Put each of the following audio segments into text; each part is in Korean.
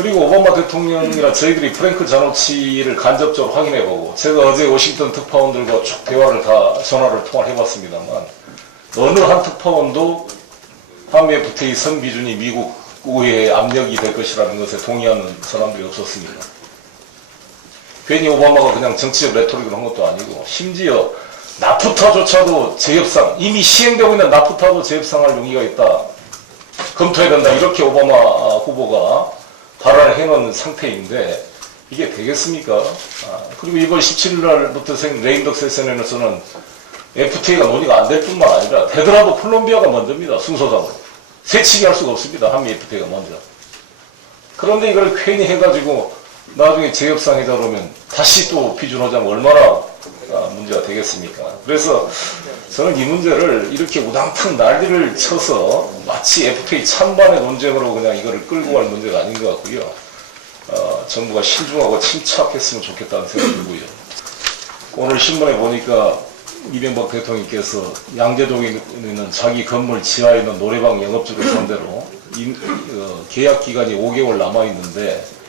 그리고 오바마 대통령이랑 저희들이 프랭크 자노치를 간접적으로 확인해보고, 제가 어제 워싱턴 특파원들과 쭉 대화를 다 전화를 통화를 해봤습니다만, 어느 한 특파원도 한미 FTA 선비준이 미국 의회의 압력이 될 것이라는 것에 동의하는 사람들이 없었습니다. 괜히 오바마가 그냥 정치적 레토릭을 한 것도 아니고, 심지어 나프타조차도 재협상, 이미 시행되고 있는 나프타도 재협상할 용의가 있다, 검토해야 된다, 이렇게 오바마 후보가 발언을 해놓은 상태인데 이게 되겠습니까? 그리고 이번 17일 날부터 레임덕 세션에서는 FTA가 논의가 안 될 뿐만 아니라 되더라도 콜롬비아가 먼저입니다. 순서상으로. 새치기 할 수가 없습니다. 한미 FTA가 먼저. 그런데 이걸 괜히 해가지고 나중에 재협상이다 그러면 다시 또 비준하자면 얼마나 문제가 되겠습니까? 그래서 저는 이 문제를 이렇게 우당탕 난리를 쳐서 마치 FTA 찬반의 논쟁으로 그냥 이거를 끌고 갈 문제가 아닌 것 같고요. 정부가 신중하고 침착했으면 좋겠다는 생각이 들고요. 오늘 신문에 보니까 이명박 대통령께서 양재동에 있는 자기 건물 지하에 있는 노래방 영업주를 상대로 계약 기간이 5개월 남아있는데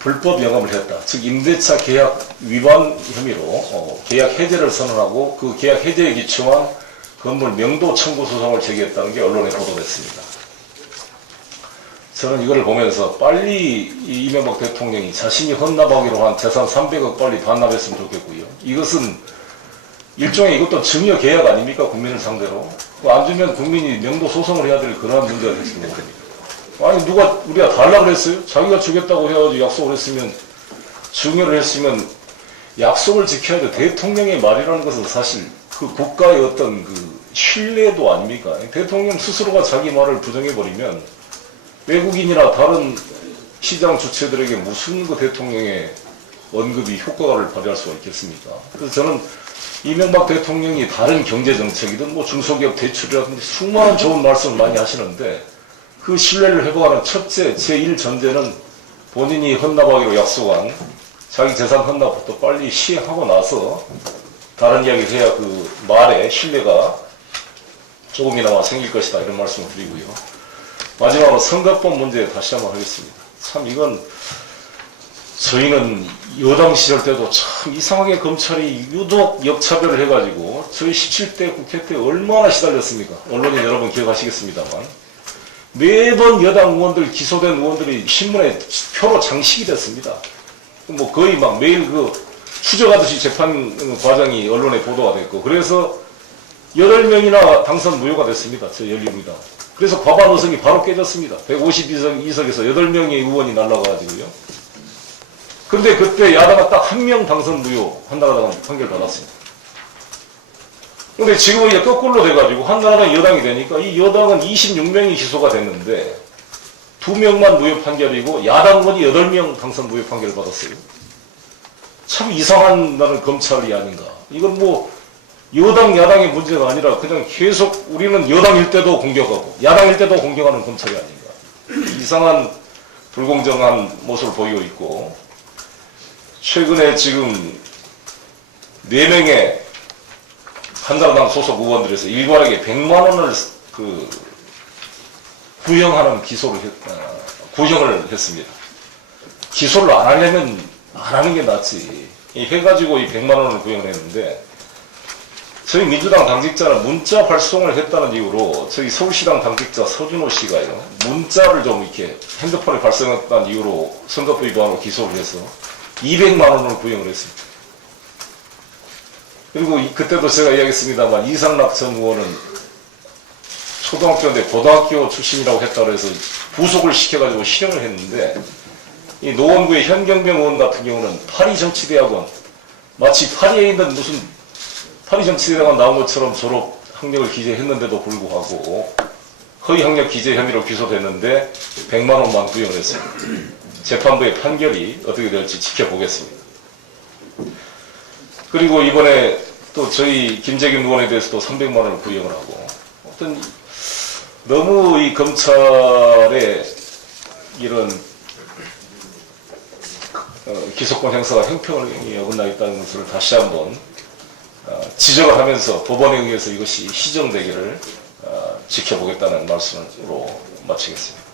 불법 영업을 했다. 즉 임대차 계약 위반 혐의로 계약 해제를 선언하고 그 계약 해제에 기초한 건물 명도 청구 소송을 제기했다는 게 언론에 보도됐습니다. 저는 이거를 보면서 빨리 이명박 대통령이 자신이 헌납하기로 한 재산 300억 빨리 반납했으면 좋겠고요. 이것은 일종의 이것도 증여 계약 아닙니까? 국민을 상대로. 안 주면 국민이 명도 소송을 해야 될 그런 문제가 될지 모릅니다. 아니 누가 우리가 달라 그랬어요? 자기가 주겠다고 해가지고 약속을 했으면, 증여를 했으면 약속을 지켜야 돼. 대통령의 말이라는 것은 사실 그 국가의 어떤 그 신뢰도 아닙니까? 대통령 스스로가 자기 말을 부정해버리면 외국인이나 다른 시장 주체들에게 무슨 그 대통령의 언급이 효과를 발휘할 수가 있겠습니까? 그래서 저는 이명박 대통령이 다른 경제정책이든 뭐 중소기업 대출이라든지 수많은 좋은 말씀을 많이 하시는데 그 신뢰를 회복하는 첫째, 제1전제는 본인이 헌납하기로 약속한 자기 재산 헌납부터 빨리 시행하고 나서 다른 이야기를 해야 그 말에 신뢰가 조금이나마 생길 것이다, 이런 말씀을 드리고요. 마지막으로 선거법 문제 다시 한번 하겠습니다. 참 이건 저희는 여당 시절 때도 참 이상하게 검찰이 유독 역차별을 해가지고 저희 17대 국회 때 얼마나 시달렸습니까? 언론인 여러분 기억하시겠습니다만 매번 여당 의원들, 기소된 의원들이 신문에 표로 장식이 됐습니다. 뭐 거의 막 매일 그 추적하듯이 재판 과정이 언론에 보도가 됐고, 그래서 8명이나 당선 무효가 됐습니다. 저희 열린우리당. 그래서 과반 의석이 바로 깨졌습니다. 152석에서 8명의 의원이 날라가가지고요. 근데 그때 야당은 딱 1명 당선 무효, 한나라당은 판결 받았습니다. 근데 지금은 이제 거꾸로 돼가지고 한나라당 여당이 되니까 이 여당은 26명이 기소가 됐는데 2명만 무효 판결이고 야당 의원이 8명 당선 무효 판결을 받았어요. 참 이상한 나는 검찰이 아닌가. 이건 뭐 여당 야당의 문제가 아니라 그냥 계속 우리는 여당일 때도 공격하고 야당일 때도 공격하는 검찰이 아닌가. 이상한 불공정한 모습을 보이고 있고, 최근에 지금 4명의 한나라당 소속 의원들에서 일괄에게 100만 원을 구형하는 구형을 했습니다. 기소를 안 하려면 안 하는 게 낫지. 해가지고 이 100만 원을 구형을 했는데, 저희 민주당 당직자는 문자 발송을 했다는 이유로 저희 서울시당 당직자 서준호 씨가요, 문자를 좀 이렇게 핸드폰에 발송했다는 이유로 선거법 위반으로 기소를 해서 200만 원을 구형을 했습니다. 그리고 그때도 제가 이야기했습니다만 이상락 전 의원은 초등학교인데 고등학교 출신이라고 했다고 해서 부속을 시켜가지고 실형을 했는데, 이 노원구의 현경병 의원 같은 경우는 파리정치대학원, 마치 파리에 있는 무슨 파리정치대학원 나온 것처럼 졸업 학력을 기재했는데도 불구하고 허위 학력 기재 혐의로 기소됐는데 100만 원만 구형을 했습니다. 재판부의 판결이 어떻게 될지 지켜보겠습니다. 그리고 이번에 또 저희 김재균 의원에 대해서도 300만 원을 구형을 하고, 어떤 너무 이 검찰의 이런 기소권 행사가 형평성이 어긋나 있다는 것을 다시 한번 지적을 하면서 법원에 의해서 이것이 시정되기를 지켜보겠다는 말씀으로 마치겠습니다.